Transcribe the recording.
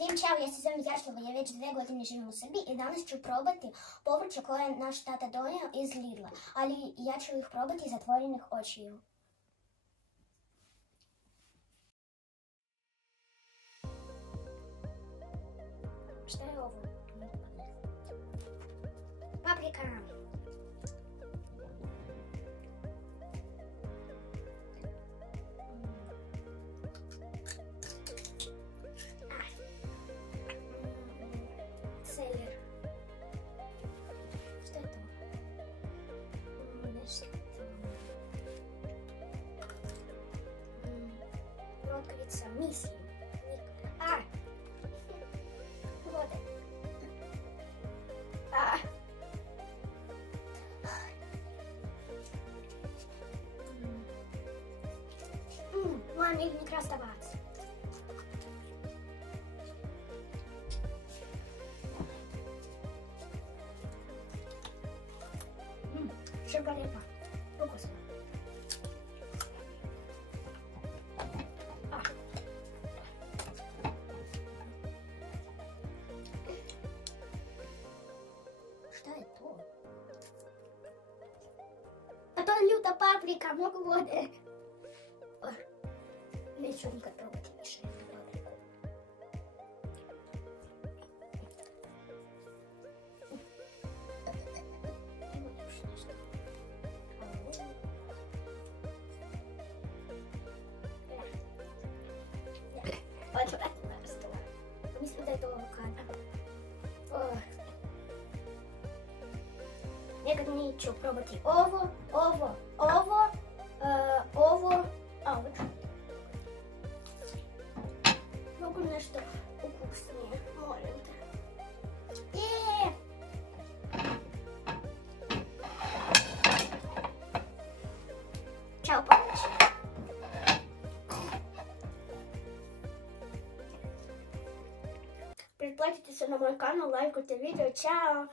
Svim čao, ja se zovem Jašljava, ja već 2 godine živim u Srbiji i danas ću probati povrće koje je naš tata donio iz Lidla, ali ja ću ih probati zatvorenih očiju. Šta je ovo? Paprika. Seler. Šta je to? Nešto. Rokvica, mislim. Vode. Vanilni krastavac. Šargarepa. Ukusno. Šta je to? A to je ljuta paprika, mnogo vode. Neću nikad probati više ljutu papriku. Ima još nešto. Odvratno stvar. Mislim da je to avokado. Nekad mi ću probati ovo, ovo ću. Mogu nešto ukusnije, molim te. Ćao, pomoć. Pretplatite se na moj kanal, lajkujte video, čao!